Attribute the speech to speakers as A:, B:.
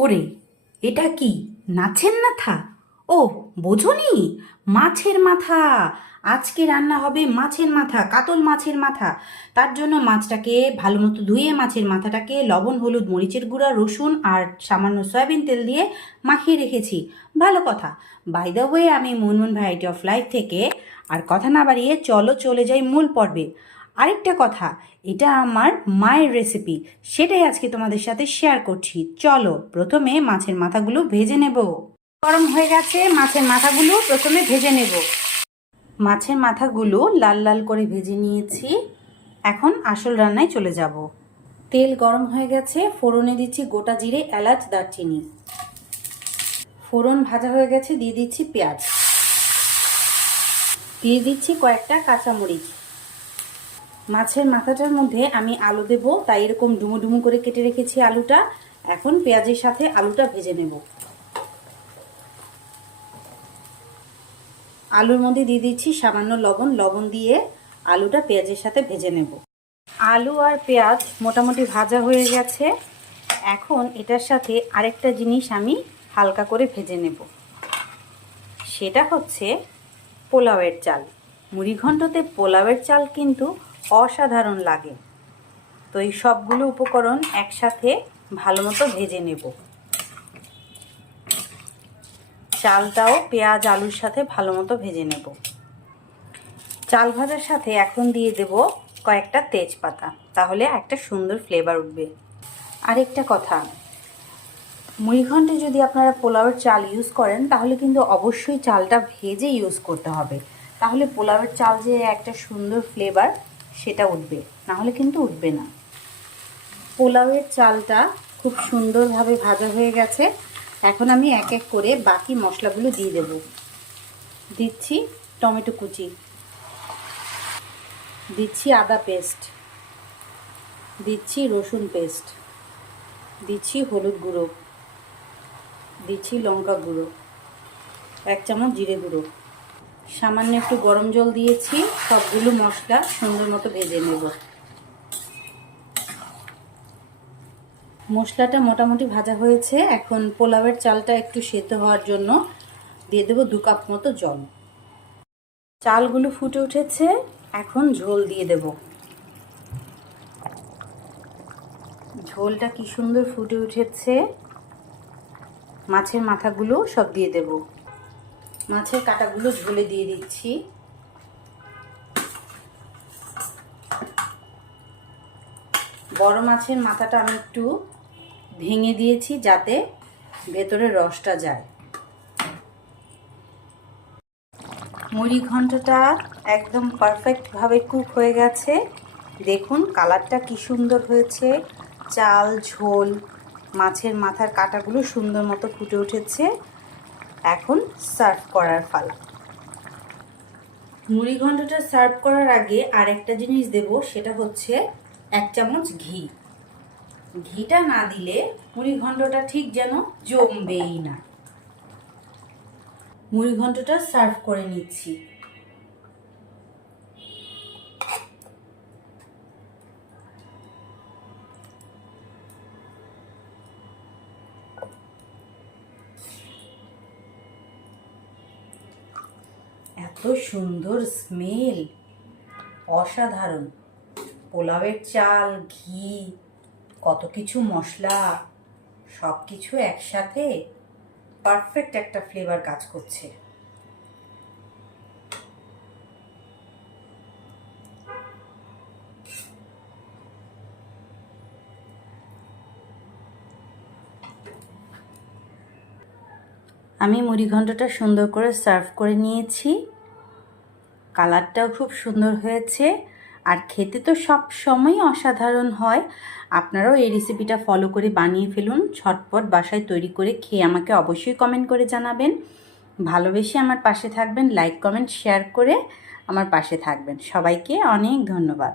A: ওরে, এটা কি নাচের মাথা ও, বোঝনি, মাছের মাথা। আজকে রান্না হবে মাছের মাথা, কাতল মাছের মাথা। তার জন্য মাছটাকে ভালো মতো ধুয়ে, মাছের মাথাটাকে লবণ, হলুদ, মরিচের গুঁড়া, রসুন আর সামান্য সয়াবিন তেল দিয়ে মাখিয়ে রেখেছি। ভালো কথা। বাই দ্য ওয়ে আমি মুনমুন ভ্যারাইটি অফ লাইফ থেকে আর কথা না বাড়িয়ে চলো চলে যাই মূল পর্বে। আরেকটা কথা, এটা আমার মায়ের রেসিপি সেটাই আজকে তোমাদের সাথে শেয়ার করছি। চলো, প্রথমে মাছের মাথাগুলো ভেজে নেব। গরম হয়ে গেছে, মাছের মাথাগুলো প্রথমে ভেজে নেব। মাছের মাথাগুলো লাল লাল করে ভেজে নিয়েছি। এখন আসল রান্নায় চলে যাব। তেল গরম হয়ে গেছে, ফোড়নে দিচ্ছি গোটা জিরে, এলাচ, দারচিনি। ফোড়ন ভাজা হয়ে গেছে, দিয়ে দিচ্ছি পেঁয়াজ। দিয়ে দিচ্ছি কয়েকটা কাঁচামরিচ। মাছের মাথাটার মধ্যে আমি আলু দেব, তাই এরকম ডুমো ডুমো করে কেটে রেখেছি আলুটা। এখন পেঁয়াজের সাথে আলুটা ভেজে নেব। আলুর মধ্যে দিয়ে দিচ্ছি সামান্য লবণ লবণ দিয়ে আলুটা পেঁয়াজের সাথে ভেজে নেব। আলু আর পেঁয়াজ মোটামুটি ভাজা হয়ে গেছে। এখন এটার সাথে আরেকটা জিনিস আমি হালকা করে ভেজে নেব। সেটা হচ্ছে পোলাওয়ের চাল। মুড়িঘণ্টতে পোলাওয়ের চাল কিন্তু অসাধারণ লাগে। তো এই সবগুলো উপকরণ একসাথে ভালো মতো ভেজে নেব। চালটাও পেঁয়াজ, আলুর সাথে ভালো মতো ভেজে নেব। চাল ভাজার সাথে এখন দিয়ে দেব কয়েকটা তেজপাতা। তাহলে একটা সুন্দর ফ্লেভার উঠবে। আরেকটা কথা মুড়িঘণ্টে যদি আপনারা পোলাওয়ের চাল ইউজ করেন, তাহলে কিন্তু অবশ্যই চালটা ভেজে ইউজ করতে হবে। তাহলে পোলাওয়ের চাল যে একটা সুন্দর ফ্লেভার সেটা উঠবে। নাহলে কিন্তু উঠবে না। পোলাওয়ের চালটা খুব সুন্দরভাবে ভাজা হয়ে গেছে। এখন আমি এক এক করে বাকি মশলাগুলো দিয়ে দেব। দিচ্ছি টমেটো কুচি। দিচ্ছি আদা পেস্ট। দিচ্ছি রসুন পেস্ট। দিচ্ছি হলুদ গুঁড়ো। দিচ্ছি লঙ্কা গুঁড়ো। এক চামচ জিরে গুঁড়ো। সামান্য একটু গরম জল দিয়েছি, সবগুলো মশলা সুন্দর মতো ভেজে নেব। মশলাটা মোটামুটি ভাজা হয়েছে, এখন পোলাওয়ের চালটা একটু সেদ্ধ হওয়ার জন্য দিয়ে দেবো দু কাপ মতো জল। চালগুলো ফুটে উঠেছে, এখন ঝোল দিয়ে দেব। ঝোলটা কি সুন্দর ফুটে উঠেছে, মাছের মাথাগুলো সব দিয়ে দেব। মাছের কাটাগুলো ঝোলে দিয়ে দিচ্ছি। বড় মাছের মাথাটা আমি একটু ভেঙে দিয়েছি যাতে ভেতরে রসটা যায়। মুড়ি ঘন্টটা একদম পারফেক্টভাবে কুক হয়ে গেছে। দেখুন কালারটা কি সুন্দর হয়েছে। চাল, ঝোল, মাছের মাথার কাটাগুলো সুন্দর মতো ফুটে উঠেছে। এখন সার্ভ করার পালা মুড়ি ঘন্টটা সার্ভ করার আগে আর একটা জিনিস দেব, সেটা হচ্ছে এক চামচ ঘি। ঘিটা না দিলে মুড়ি ঘন্টটা ঠিক যেন জমবেই না। মুড়ি ঘন্টটা সার্ভ করে নিচ্ছি। এত সুন্দর স্মেল অসাধারণ। পোলাওয়ের চাল, ঘি, কত কিছু মশলা সব কিছু একসাথে পারফেক্ট একটা ফ্লেভার কাজ করছে। আমি মুড়ি ঘন্টটা সুন্দর করে সার্ভ করে নিয়েছি। কালারটাও খুব সুন্দর হয়েছে। আর খেতে তো সব সময় অসাধারণ হয়। আপনারাও এই রেসিপিটা ফলো করে বানিয়ে ফেলুন। ছটপট বাসায় তৈরি করে খেয়ে আমাকে অবশ্যই কমেন্ট করে জানাবেন। ভালোবেসে আমার পাশে থাকবেন লাইক কমেন্ট শেয়ার করে আমার পাশে থাকবেন। সবাইকে অনেক ধন্যবাদ।